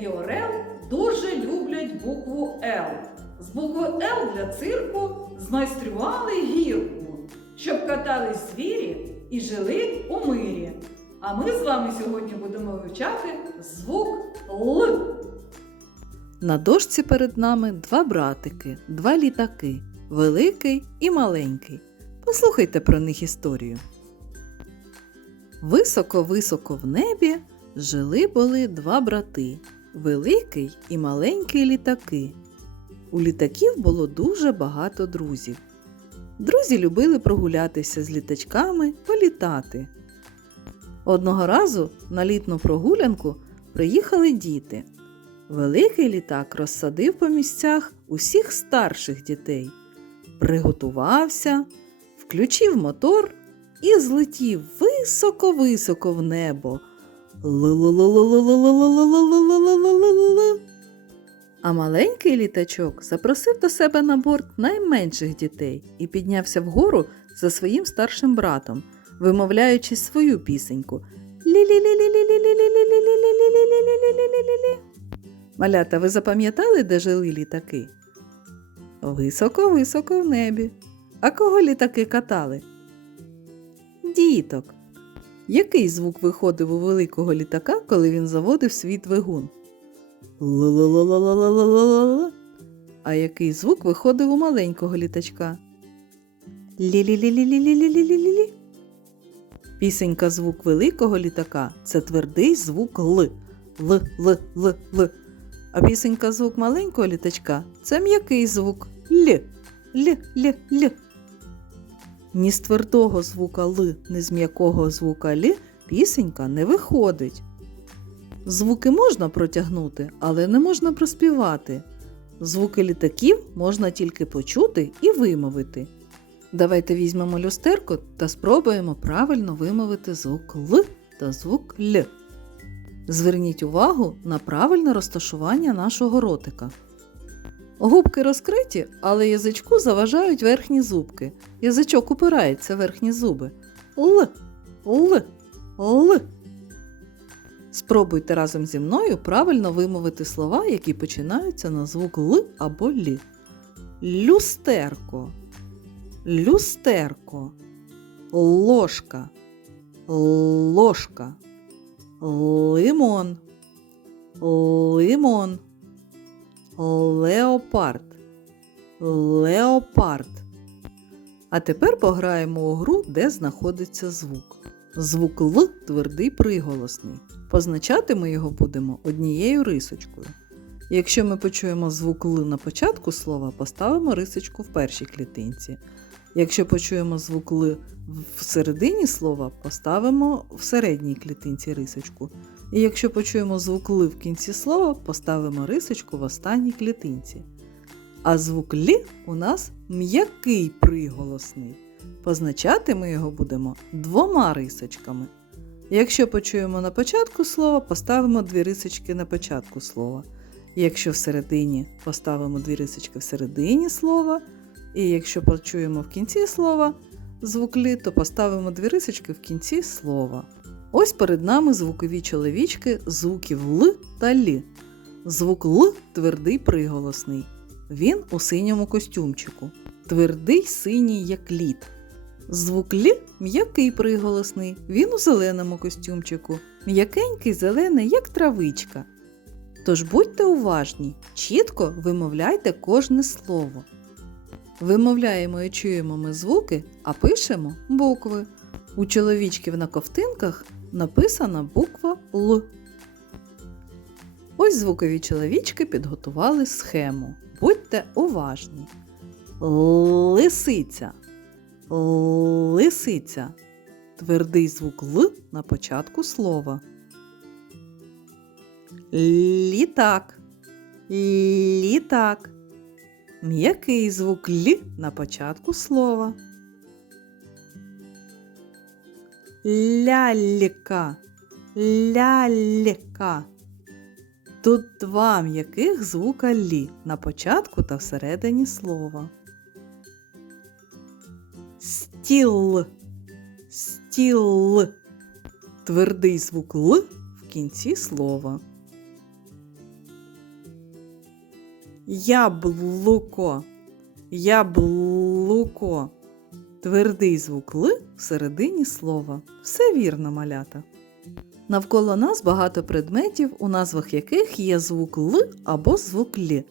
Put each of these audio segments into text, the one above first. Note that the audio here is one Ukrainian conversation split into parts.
і Орел дуже люблять букву Л. З букви Л для цирку змайстрували гірку, щоб катались звірі і жили у мирі. А ми з вами сьогодні будемо вивчати звук Л. На дошці перед нами два братики, два літаки великий і маленький. Послухайте про них історію. Високо-високо в небі жили були два брати великий і маленький літаки. У літаків було дуже багато друзів. Друзі любили прогулятися з літачками, політати. Одного разу на літну прогулянку приїхали діти. Великий літак розсадив по місцях усіх старших дітей, приготувався, включив мотор і злетів високо-високо в небо. А маленький літачок запросив до себе на борт найменших дітей і піднявся вгору за своїм старшим братом, вимовляючи свою пісеньку. Малята, ви запам'ятали, де жили літаки? Високо-високо в небі. А кого літаки катали? Діток. Який звук виходив у великого літака, коли він заводив свій двигун? Ла-ла-ла-ла-ла-ла-ла-ла. А який звук виходив у маленького літачка? Лі-лі-лі-лі-лі-лі-лі-лі-лі. Пісенька звук великого літака це твердий звук Л. Л, Л, Л, Л. А пісенька звук маленького літачка це м'який звук Л. Л, Л, Л. Ні з твердого звука Л, ні з м'якого звука Л пісенька не виходить. Звуки можна протягнути, але не можна проспівати. Звуки літаків можна тільки почути і вимовити. Давайте візьмемо люстерку та спробуємо правильно вимовити звук Л та звук Л. Зверніть увагу на правильне розташування нашого ротика. Губки розкриті, але язичку заважають верхні зубки. Язичок упирається в верхні зуби. Л, Л, Л. Спробуйте разом зі мною правильно вимовити слова, які починаються на звук Л або Лі. Люстерко, люстерко, ложка, ложка, лимон, лимон, леопард, леопард. А тепер пограємо у гру, де знаходиться звук. Звук Л твердий приголосний. Позначати ми його будемо однією рисочкою. Якщо ми почуємо звук Л на початку слова, поставимо рисочку в першій клітинці. Якщо почуємо звук Л в середині слова, поставимо в середній клітинці рисочку. І якщо почуємо звук Л в кінці слова, поставимо рисочку в останній клітинці. А звук Лі у нас м'який приголосний. Позначати ми його будемо двома рисочками. Якщо почуємо на початку слова, поставимо дві рисочки на початку слова. Якщо всередині, поставимо дві рисочки всередині слова. І якщо почуємо в кінці слова звук лі, то поставимо дві рисочки в кінці слова. Ось перед нами звукові чоловічки звуків Л та Лі. Звук Л твердий приголосний. Він у синьому костюмчику. Твердий синій, як лід. Звук Лі м'який приголосний. Він у зеленому костюмчику. М'якенький зелений, як травичка. Тож будьте уважні, чітко вимовляйте кожне слово. Вимовляємо і чуємо ми звуки, а пишемо букви. У чоловічків на ковтинках написана буква Л. Ось звукові чоловічки підготували схему. Будьте уважні. Лисиця. Лисиця. Твердий звук Л на початку слова. Літак. Літак. М'який звук Л на початку слова. Лялька. Лялька. Тут два м'яких звука лі на початку та всередині слова. Стіл. Стіл. Твердий звук Л в кінці слова. Яблуко. Яблуко. Твердий звук Л всередині слова. Все вірно, малята. Навколо нас багато предметів, у назвах яких є звук Л або звук Л.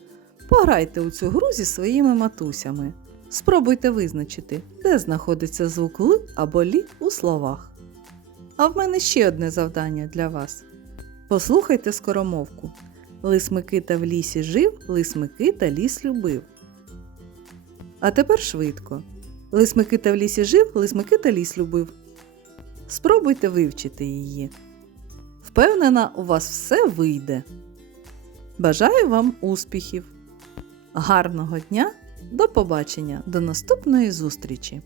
Пограйте у цю гру зі своїми матусями. Спробуйте визначити, де знаходиться звук Л або Лі у словах. А в мене ще одне завдання для вас. Послухайте скоромовку. Лис Микита в лісі жив, лис Микита ліс любив. А тепер швидко. Лис Микита в лісі жив, лис Микита ліс любив. Спробуйте вивчити її. Впевнена, у вас все вийде. Бажаю вам успіхів! Гарного дня! До побачення! До наступної зустрічі!